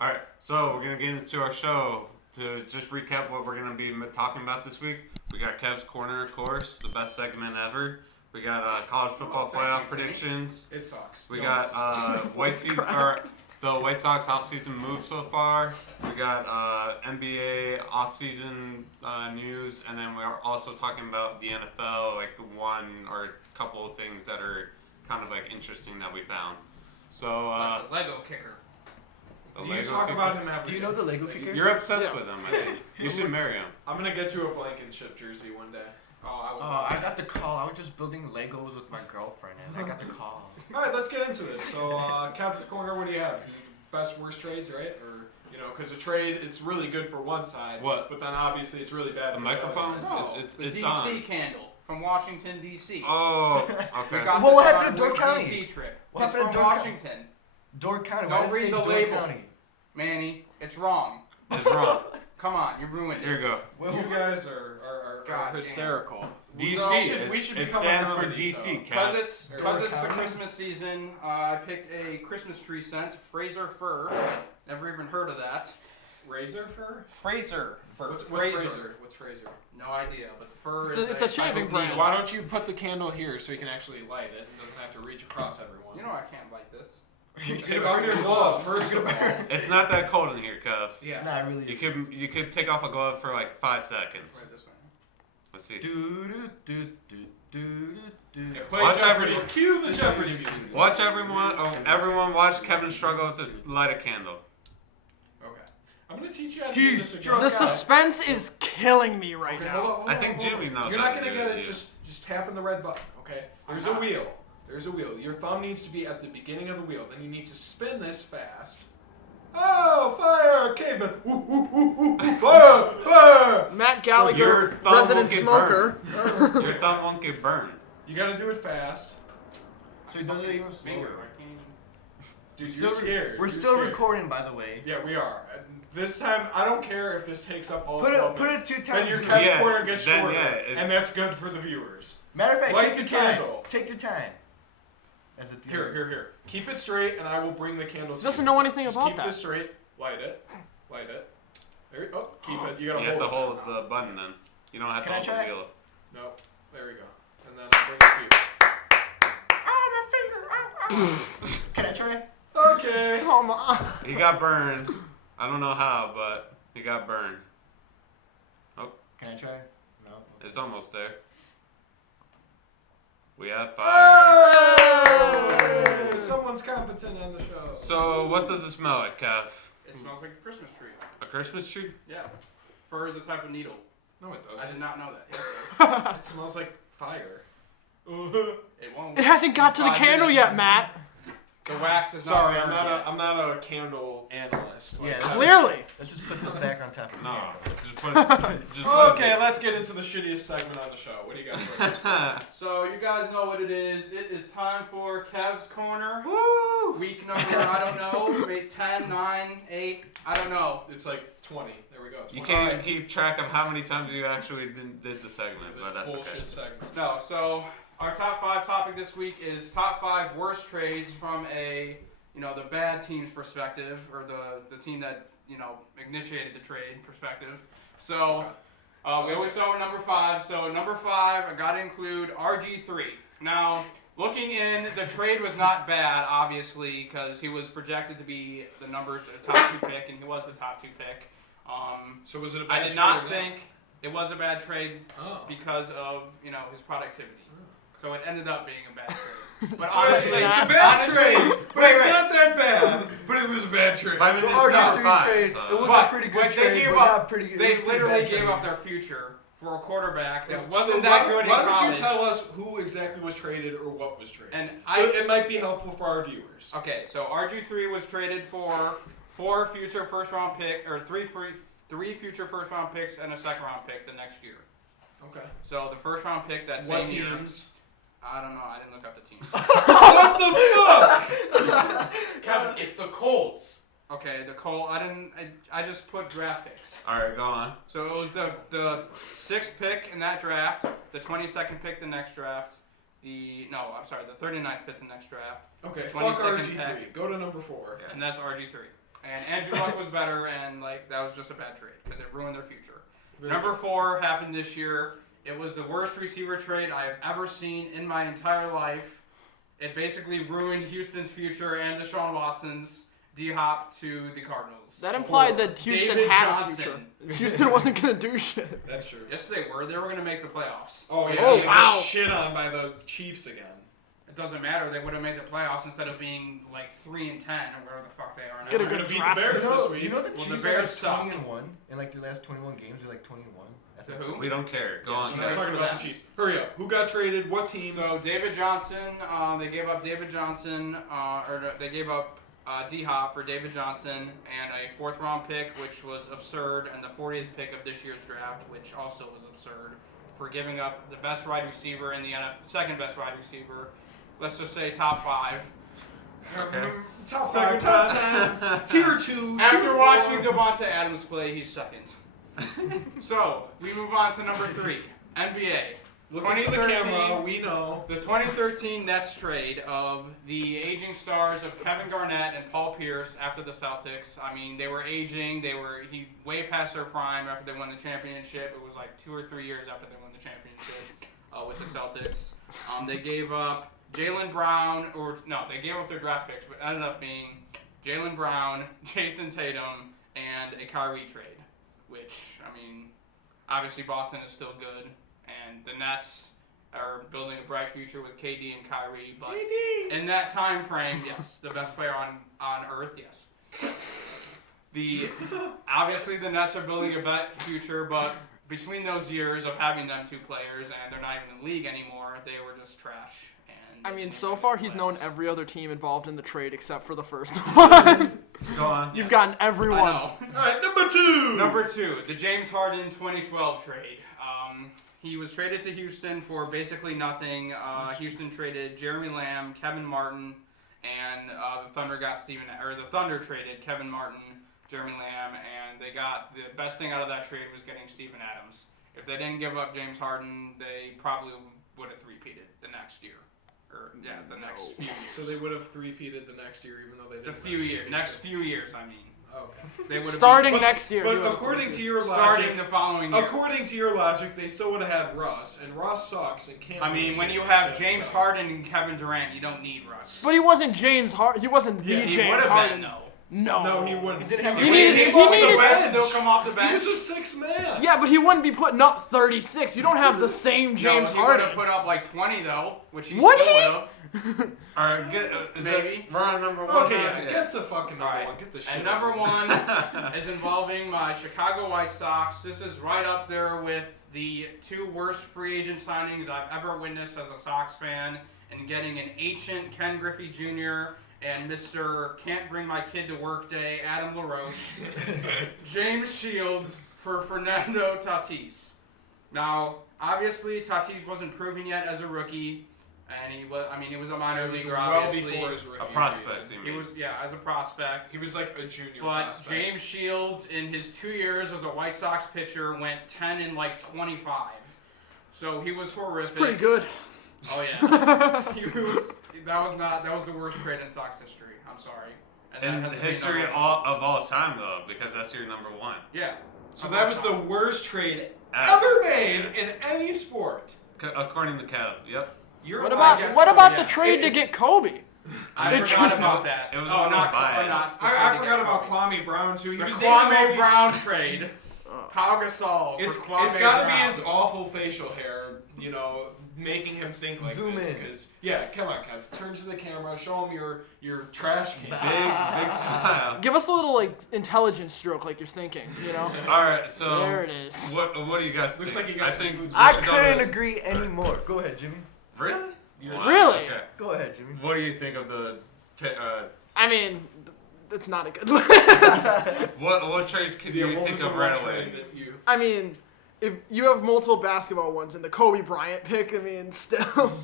All right, so we're gonna get into our show. To just recap what we're gonna be talking about this week, we got Kev's Corner, of course, the best segment ever. We got college football playoff predictions. It sucks. We got the White Sox off-season move so far. We got NBA off-season news, and then we're also talking about the NFL, like one or a couple of things that are kind of like interesting that we found. So like the Lego kicker. You talk about him every Do you day. know the Lego kicker? You're obsessed with him, I think. You should marry him. I'm gonna get you a Blankenship jersey one day. I got the call. I was just building Legos with my girlfriend, and I got the call. All right, let's get into this. So, Cap's Corner, what do you have? Best, worst trades, right? Or, because a trade, it's really good for one side. What? But then obviously it's really bad for the microphone? No, It's the DC on. candle from Washington, D.C. Oh, We okay. got Well, what this happened on to Door a County? DC trip. What It's happened to from Door Washington. Dork County. Don't Why does it read say the Dork label. County? Manny, it's wrong. It's wrong. Come on, you ruined it. Here you go. You guys are God hysterical. DC. We should it become stands a for comedy DC, show. Cap. Because it's the Christmas season, I picked a Christmas tree scent, Fraser Fir. Never even heard of that. Razor fur? Fraser Fir. What's Fraser? What's Fraser? No idea, but the fur It's a shaving brand. Why don't you put the candle here so you can actually light it and doesn't have to reach across everyone? You know I can't like this. Take off your glove first of all. It's not that cold in here, Kev. Yeah. Nah, really. You could take off a glove for like 5 seconds. Right this way. Let's see. Yeah, play Watch Jeopardy. every- Cue the Jeopardy music. Watch everyone watch Kevin struggle to light a candle. Okay. I'm gonna teach you how to do this again. The suspense is killing me right Okay, now. hold on, I think Jimmy knows You're how not to gonna do get it, it. yeah. Just tapping the red button. Okay. There's a wheel. There's a wheel. Your thumb needs to be at the beginning of the wheel. Then you need to spin this fast. Oh, fire! Caveman! Ooh, ooh, ooh, ooh, fire! Fire! Matt Your Gallagher, thumb resident won't get smoker. Your thumb won't get burned. You gotta do it fast. So he doesn't even slower. Finger, I can't even- Dude, you're scared. We're You're still scared. recording, by the way. Yeah, we are. And this time, I don't care if this takes up all Put 12 it minutes. 2 times. Then your as Kev's long. corner gets then, shorter, yeah, and that's good for the viewers. Matter of fact, Light take the your time. candle. Take your time. As a deal. Here. Keep it straight, and I will bring the candle to He doesn't you. know anything Just about keep that. this straight. Light it. There. Oh, keep it. You gotta You have hold to it. hold the button then. You don't have Can I to hold try? the wheel. No. There we go. And then I'll bring it to you. Oh, my finger. Can I try? Okay. Come on. He got burned. I don't know how, but he got burned. Can I try? No. It's almost there. We have fire. Hey! Someone's competent on the show. So, what does it smell like, Kev? It smells like a Christmas tree. A Christmas tree? Yeah. Fur is a type of needle. No, it I doesn't. did not know that. It smells like fire. It won't. It hasn't got to the 5 candle minutes. yet, Matt. The wax is Sorry, not. I'm not a candle analyst. Yeah, Clearly. Let's just put this back on top of the No. candle. Just put it. Just put Okay, let's get into the shittiest segment on the show. What do you got first? So you guys know what it is. It is time for Kev's Corner. Woo! Week number, I don't know, maybe 10, 9, 8, I don't know. It's like 20. There we go. 20. You can't even keep track of how many times you actually did the segment, This but that's bullshit okay. segment. No, so our top 5 topic this week is top 5 worst trades from the bad team's perspective, or the team that, initiated the trade perspective. So we always start with number 5. So number 5, I got to include RG3. Now, looking in, the trade was not bad, obviously, because he was projected to be the top 2 pick, and he was the top 2 pick. So was it a bad I did trade not or think it was a bad trade Oh. because of his productivity. So it ended up being a bad trade. But Honestly, honestly, it's a bad honestly- trade, but wait, it's wait. not that bad. But it was a bad trade. I mean, The it's top RG3 5, trade, so- it was But a pretty good they trade, gave but up- not pretty good. They literally gave up their future for a quarterback that wasn't So that good in why college. don't you tell us who exactly was traded or what was traded? And it might be helpful for our viewers. Okay, so RG3 was traded for 4 future first-round pick, or 3 future first-round picks and a second-round pick the next year. Okay. So the first-round pick that What same year. teams? I don't know. I didn't look up the teams. What the fuck? Kevin, it's the Colts. Okay, the Colts. I just put draft picks. All right, go on. So it was the 6th pick in that draft, the 22nd pick the next draft, the 39th pick the next draft, Okay, 22nd fuck RG3. pick. Go to number 4. and that's RG3. And Andrew Luck was better, and that was just a bad trade because it ruined their future. Really Number 4 happened this year. It was the worst receiver trade I have ever seen in my entire life. It basically ruined Houston's future and Deshaun Watson's. D-Hop to the Cardinals. That implied that Houston David had a Johnson. future. Houston wasn't going to do shit. That's true. Yes, they were. They were going to make the playoffs. Oh, yeah. Oh, They wow. got shit on by the Chiefs again. It doesn't matter. They would have made the playoffs instead of being 3-10 or whatever the fuck they are now. Get a We're good going to beat draft. the Bears this week. You know the Well, Chiefs the are Bears suck. 20-1 in their last 21 games. They're 20-1. That's To insane. who? We don't care. Go Yeah, on. so Yeah. we're guys. talking about the Chiefs. Hurry up. Who got traded? What teams? So David Johnson, they gave up David Johnson, they gave up D-Hop for David Johnson and a 4th round pick, which was absurd, and the 40th pick of this year's draft, which also was absurd, for giving up the best wide receiver in the NFL, second best wide receiver. Let's just say top 5. Okay. Top Second 5, top 10, tier 2. After tier watching 4. Devonta Adams play, he's second. So we move on to number 3, NBA. Look into the 2013. camera. We know. The 2013 Nets trade of the aging stars of Kevin Garnett and Paul Pierce after the Celtics. I mean, they were aging. They were way past their prime after they won the championship. It was 2 or 3 years after they won the championship with the Celtics. They gave up Jaylen Brown, they gave up their draft picks, but ended up being Jaylen Brown, Jason Tatum, and a Kyrie trade, which, I mean, obviously Boston is still good. And the Nets are building a bright future with KD and Kyrie. But in that time frame, yes, the best player on earth, yes. Obviously the Nets are building a bright future, but between those years of having them 2 players and they're not even in the league anymore, they were just trash. And I mean, they so didn't far make the he's known playoffs. every other team involved in the trade except for the first one. Go on. You've gotten I everyone. know. All right, number 2. Number 2, the James Harden 2012 trade. He was traded to Houston for basically nothing. Houston traded Jeremy Lamb, Kevin Martin, and the Thunder traded Kevin Martin, Jeremy Lamb, and they got the best thing out of that trade was getting Steven Adams. If they didn't give up James Harden, they probably would have three-peated the next year. The next few years. So they would have three-peated the next year, even though they didn't. Next few years, I mean. Okay. They would have Starting But- next year. But he would've according three-peated. to your starting logic, the following year. according to your logic, they still would have had Russ, and Russ sucks and can't. I win mean, a when you have championship, James so- Harden and Kevin Durant, you don't need Russ. But he wasn't James Harden. He wasn't the Yeah, He James would have Harden. been, though. No. No, he wouldn't. He didn't have He a needed- He he would needed- still come off the He bench. was a 6th man. Yeah, but he wouldn't be putting up 36. You don't have the same James no, he Harden. would have put up 20 though, which he Would still he? would have. All right, Maybe. we're on number 1. Okay, now? yeah, get to fucking number Alright. 1. Get the shit. And out number of here. 1 is involving my Chicago White Sox. This is right up there with the 2 worst free agent signings I've ever witnessed as a Sox fan, and getting an ancient Ken Griffey Jr. and Mr. Can't Bring My Kid to Work Day, Adam LaRoche, James Shields for Fernando Tatis. Now, obviously, Tatis wasn't proven yet as a rookie, and he was a minor He was leaguer, well obviously. before his rookie A prospect, year. you He mean? was, as a prospect. He was like a junior But prospect. James Shields, in his 2 years as a White Sox pitcher, went 10 and 25. So he was horrific. It's pretty good. Oh yeah. That was the worst trade in Sox history. I'm sorry. And In that the has to be history number of all time, though, because that's your number 1. Yeah. So that was the worst trade Uh, ever made in any sport. According to Kev, yep. Your What logic- about the yes. trade to get Kobe? I They forgot traded- about that. It was oh, one of not, those bias. not I forgot about Kwame Brown too. He the was dating all Kwame these- Brown trade. Pau Gasol It's for Kwame it's got to be Brown. his awful facial hair, making him think like Zoom this. in. 'Cause- yeah, come on, Kev. Turn to the camera. Show him your trash can. Big smile. Give us a little intelligence stroke, like you're thinking. All right, so There it is. what do you guys Looks think? like you got I some think food we I should go couldn't to- agree anymore. Go ahead, Jimmy. Really? You're- Really? Okay. Go ahead, Jimmy. What do you think of the? I mean, that's not a good list. What trades can you what think was the of one right trade away? that you? I mean, if you have multiple basketball ones and the Kobe Bryant pick, I mean, still,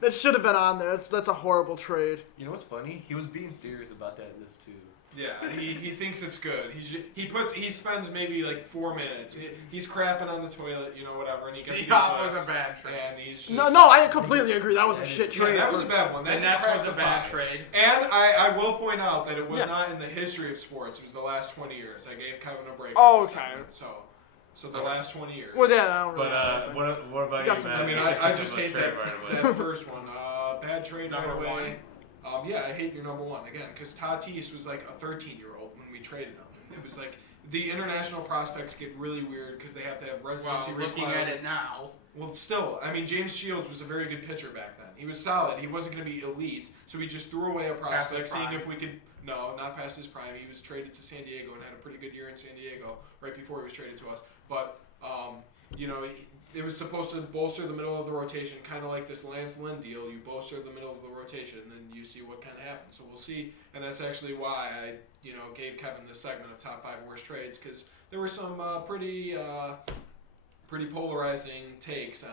that should have been on there. That's a horrible trade. You know what's funny? He was being serious about that list too. Yeah, he thinks it's good. He spends maybe like 4 minutes. He's crapping on the toilet, whatever, and he gets these That was lists, a bad trade. and he's just, No, I completely agree. That was a shit trade. that was a bad one. And That that was a cracked bad the trade. And I will point out that it was Yeah. not in the history of sports. It was the last 20 years. I gave Kevin a break. Oh, on this okay. segment, So the last 20 years. Well, yeah, I don't really But what about Got you, some- Matt? I mean, You I skipped just the hate trade that, right away. that first one. Bad trade Number right away. Yeah, I hate your number one again because Tatis was like a 13-year-old when we traded him. It was like the international prospects get really weird because they have to have residency Looking at requirements. it now. Well, still, I mean, James Shields was a very good pitcher back then. He was solid. He wasn't going to be elite, so we just threw away a Past prospect, his seeing prime. if we could. No, not past his prime. He was traded to San Diego and had a pretty good year in San Diego right before he was traded to us. But it was supposed to bolster the middle of the rotation, kind of like this Lance Lynn deal. You bolster the middle of the rotation, and you see what kind of happens. So we'll see, and that's actually why I, gave Kevin this segment of top 5 worst trades because there were some pretty polarizing takes on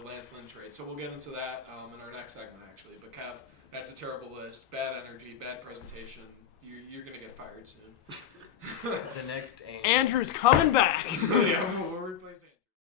the Lance Lynn trade. So we'll get into that in our next segment, actually. But Kev, that's a terrible list. Bad energy, bad presentation. You're gonna get fired soon. The next aim. Andrew's coming back. Yeah, we're